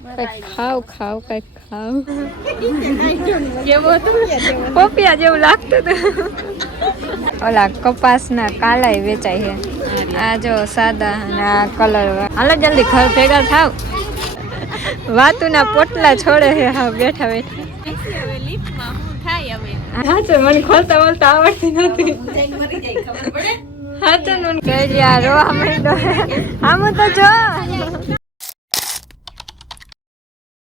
કઈક ખાવ ખાવ કઈક ખાવ કેવું હતું પોપિયા જેવું લાગતું હતું ઓલા કપાસના કાલાય વેચાય છે આ જો સાદા અને આ કલર હાલો જલ્દી ઘર ભેગા થાવ વાતુના પોટલા છોડે છે હા બેઠા બેઠા હા તો મને ખોલતા બોલતા આવડતી નથી હા તો મને કહી યાર રોવા માંડ્યો આમ તો જો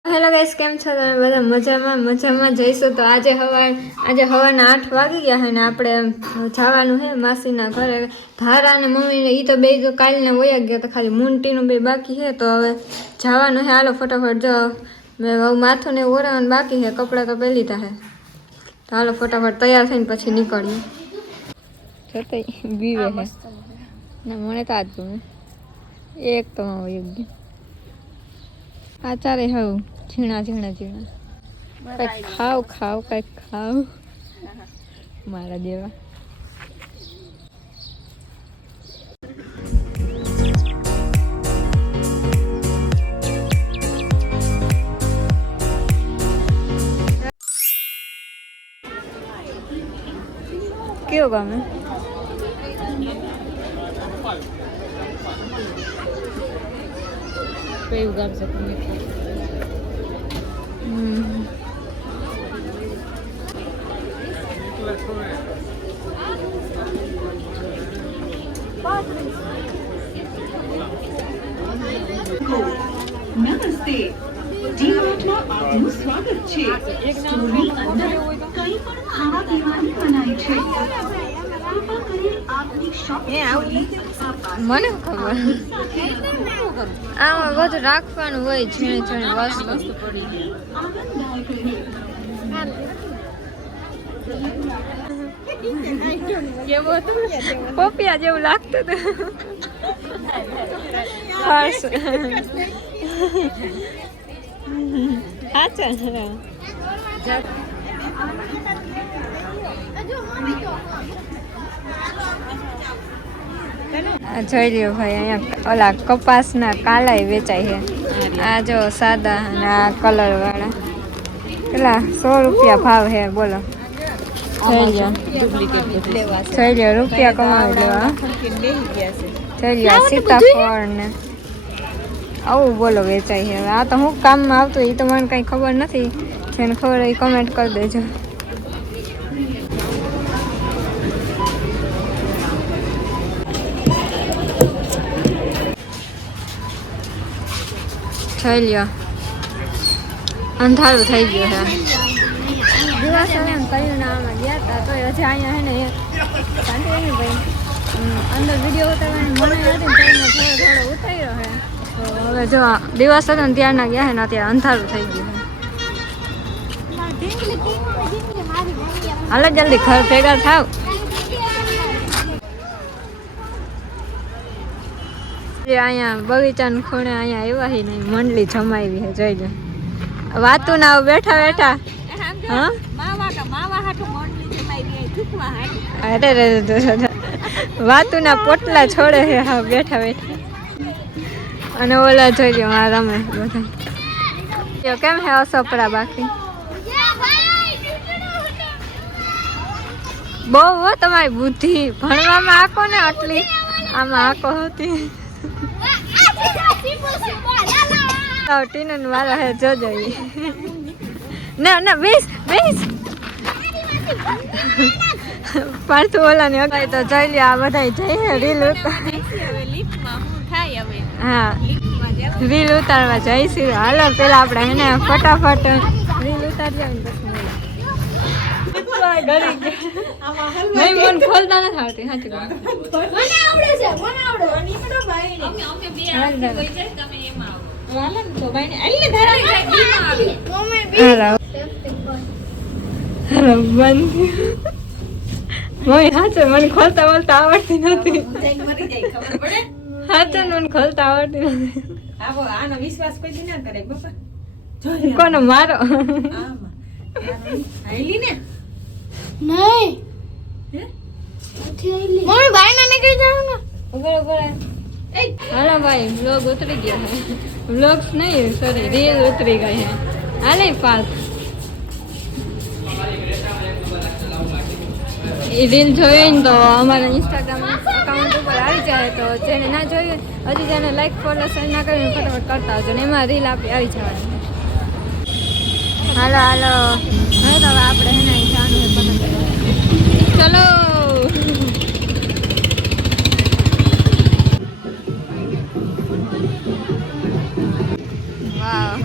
હેલો ગાઈસ કેમ છો તમે બધા મજામાં જઈશું તો આજે સવારના 8 વાગી ગયા છે ને આપણે જવાનું છે માસીના ઘરે ધારા અને મમ્મીને એ તો બે જો કાલને વયા ગયા તો ખાલી મૂંટીનું બે બાકી છે તો હવે જવાનું છે હાલો ફટાફટ જો મેં માથું ને ઓરાવાનું બાકી છે કપડાં તો પહેરી લીધા છે તો હાલો ફટાફટ તૈયાર થઈને પછી નીકળીએ છતાં બીવે છે ના મને તો આજ ગમે એક તો યોગ્ય આ ચારે હવે ઝીણા કંઈક ખાવ કંઈક ખાવ મારા દેવા કેવું ગમે કયું ગામ છે નમસ્તે ડીમાર્ટમાં આપનું સ્વાગત છે સ્ટોરની અંદર કઈ પણ ખાવા પીવાની મનાઈ છે કૃપા કરી આપની શોપ મને ખબર આમાં બધું રાખવાનું હોય ઝીણી વસ્તુ કેવું હતું પોપિયા જેવું લાગતું હતું જોઈ લ્યો ભાઈ અહીંયા ઓલા કપાસના કાલાય વેચાય છે આ જો સાદા અને આ કલર વાળા કેટલા 100 રૂપિયા ભાવ છે બોલો જોઈ લ્યો રૂપિયા કમાવી લેવા જોઈ લ્યો સીતાફળ ને આવું બોલો વેચાય છે હવે આ તો હું કામમાં આવતું એ તો મને કઈ ખબર નથી જેને ખબર હોય કમેન્ટ કરી દેજો જોઈ લ્યો અંધારું થઈ ગયું છે દિવસ એમ કર્યું ને આમાં ગયા હતા તો હજી અહીંયા છે ને શાંતિ નહીં ભાઈ અંદર વિડીયો ઉતારવાની મને નથી થોડો ઉતાર્યો છે તો હવે જો દિવસ હતો ને ત્યારના ગયા છે ને અત્યારે અંધારું થઈ ગયું છે હાલો જલ્દી ઘર ભેગા થાવ અહીંયા બગીચાના ખૂણે અહીંયા આવ્યા છે નહીં મંડળી જમાવી છે જોઈ લો વાતું ના બેઠા બેઠા હા વાતુના પોટલા છોડે છે હા બેઠા બેઠા અને ઓલા જોઈ લો મારા રમે બધા કેમ હે અસપડા બાકી બહુ તમારી બુદ્ધિ ભણવામાં આખો ને આટલી આમાં આખો હતી ટીનન વાળા હે જોજો ના ના બેસ પાછું ઓલા ને અગાઈ તો જોઈ લે આ બધા જઈએ રીલ હા રીલ ઉતારવા જઈશું હાલો પેલા આપણે એને ફટાફટ રીલ ઉતારી આવે ને પછી મન ખોલતા નથી આવતી સાચું મમ્મી હાચે મને ખોલતા બોલતા આવડતી નથી હાચે મને ખોલતા આવડતી નથી આનો વિશ્વાસ કોઈ ના કરે બાપા કોનો મારો આઈલી ને નહીં મમ્મી ભાઈ ના નીકળી જાવ ને ઉભરે હાલો ભાઈ વ્લોગ ઉતરી ગયા હે વ્લોગ્સ નહીં સોરી રીલ ઉતરી ગઈ હે હાલે પાસ એ રીલ જોઈએ ને તો અમારા ઇન્સ્ટાગ્રામ અકાઉન્ટ ઉપર આવી જાય તો જેને ના જોયું હજી જેને લાઈક ફોલો શેર ના કર્યું ફટાફટ કરતા આવજો ને એમાં રીલ આપી આવી જવાની હાલો હાલો હવે તો હવે આપણે હે ને જાનું હે પતંગ ચલો વાવ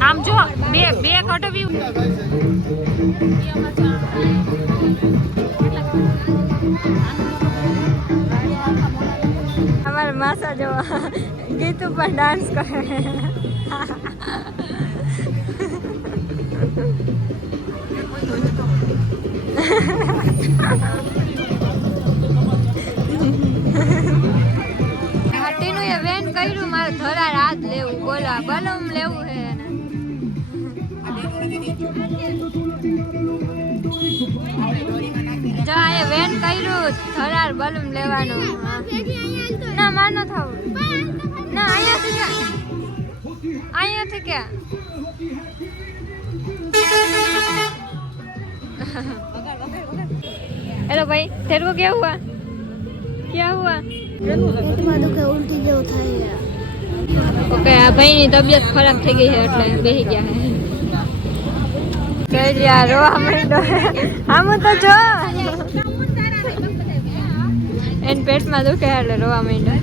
આમ જો બે કટવ્યું અમારા માસા જો ગીત ઉપર ડાન્સ કરે હટીનું એ વેન કર્યું મારે ધરા રાત લેવું બોલા બલમ લેવું હે જો આ વેન કર્યું ધરાર બલમ લેવાનું ના માર ન થાવ ના અહીંયાથી ક્યાં हेलो भाई तेरे को क्या हुआ ઉલટી જેવું થાય ઓકે આ ભાઈની તબિયત ખરાબ થઈ ગઈ છે એટલે બેસી ગયા છે કે યાર રોવા માંડ્યો આમ તો જો એન પેટમાં દુખે એટલે રોવા માંડ્યો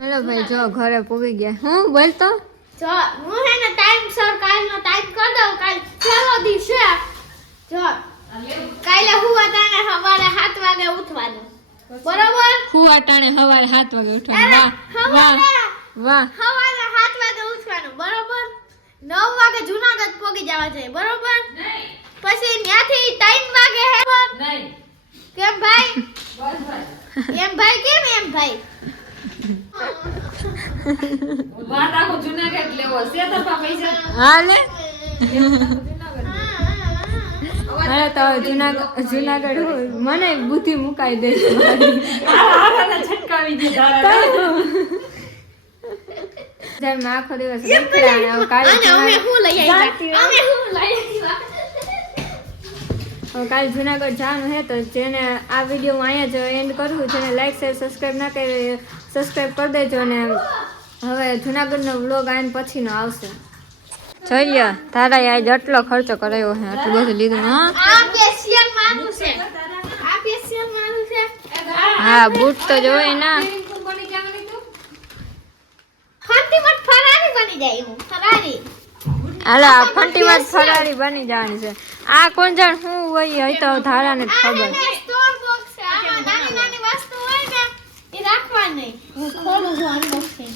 હેલો ભાઈ જો ઘરે પૂગી ગયા હું બોલતો જો હું હે ને ટાઈમ સર કાલનો ટાઈપ કરી દઉં કાલ છેલ્લો દિવસ છે જો કાલે હું અટાણે સવારે 7 વાગે ઉઠવાનું બરોબર હું અટાણે સવારે 7 વાગે ઉઠવાનું વાહ વાહ સવારે 7 વાગે ઉઠવાનું બરોબર 9 વાગે જૂનાગઢ પોગી જવા જોઈએ બરોબર પછી ત્યાંથી 3 વાગે હે નહીં કેમ ભાઈ એમ ભાઈ કેમ એમ ભાઈ વાત આખો જૂનાગઢ લેવો છે તો પૈસા હાલે અરે તો જુનાગઢ હોય મને બુદ્ધિ મુકાઈ દે છે છટકાવી દીધા જ્યારે મેં આખો દિવસ નીકળ્યા ને હવે કાલે અમે હું લઈ આવ્યા કાલે જુનાગઢ જવાનું છે તો જેને આ વિડીયો હું અહીંયા જ એન્ડ કરું જેને લાઈક શેર સબસ્ક્રાઈબ ના કરી સબસ્ક્રાઈબ કરી દેજો અને હવે જુનાગઢનો વ્લોગ આને પછીનો આવશે જોઈ લ્યો તારા આજ આટલો ખર્ચો કરાયો છે આટલું બધું લીધું હા સ્પેશિયલ માનું છે હા બૂટ તો જોઈ ના ફાટીમાં ફરારી બની જાય હું ફરારી હાલો આ ફંટીમાં ફરારી બની જવાની છે આ કોણ જાણ શું હોય એ તો ધારાને જ ખબર સ્ટોર બોક્સ છે આમાં નાની નાની વસ્તુ હોય ને એ રાખવાની હું ખોલું છું અનબોક્સિંગ